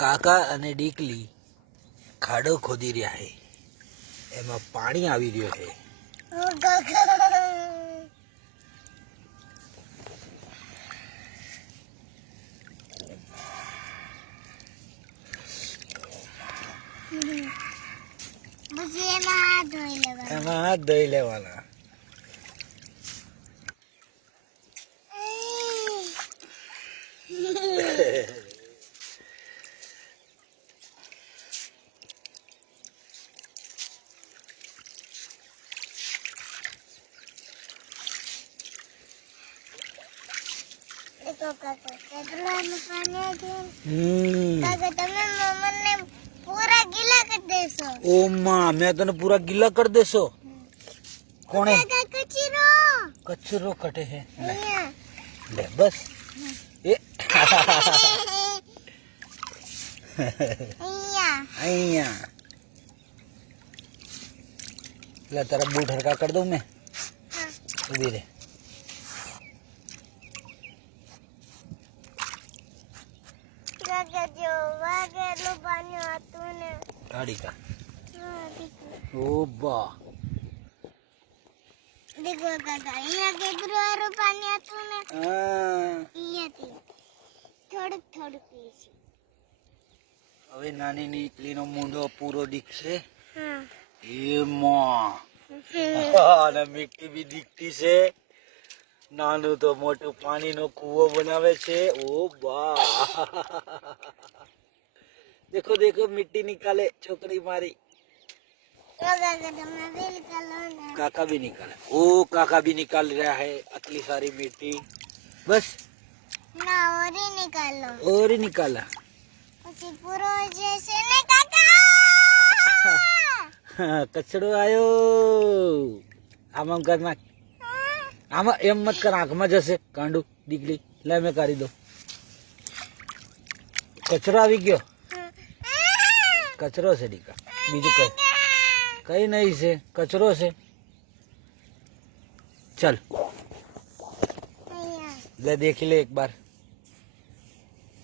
કાકા અને ડીકલી ખાડો ખોદી રહ્યા છે, એમાં પાણી આવી રહ્યો છે. એમાં હાથ ધોઈ લેવાના. मैं तने पूरा गीला कर देसो. कोने कचरो कटे है ले बस ये ले तेरा बूट हरका कर दूं मैं. उधर रे गाड़ी का ओ बा देखो काका यहाँ केतरो आरो पानी आतो ने यहाँ थी થોડુંક થોડુંક પીશે. હવે નાની નીકળીનો મૂંઢો પૂરો દીખશે. એમાં અને મીઠી બી દીખતી છે. નાનું તો મોટું પાણીનો કૂવો બનાવે છે. ઓ બા देखो देखो मिट्टी निकाले छोकरी मारी. काका भी निकाला. ओ काका भी निकाल रहा है अतली सारी मिट्टी. बस ना और ही निकालो. और ही निकाला. પછી પૂરો જશે ને કાકા. કચરો આયો. આમ આમ કર નાખ. આમાં એમ મત કર, આંખમાં જશે કાંડું. દીકરી લે મેં કરી દો. કચરો આવી ગયો. कचरो से दिखा बीजू कई नहीं से कचरो से. चल ले देख ले एक बार.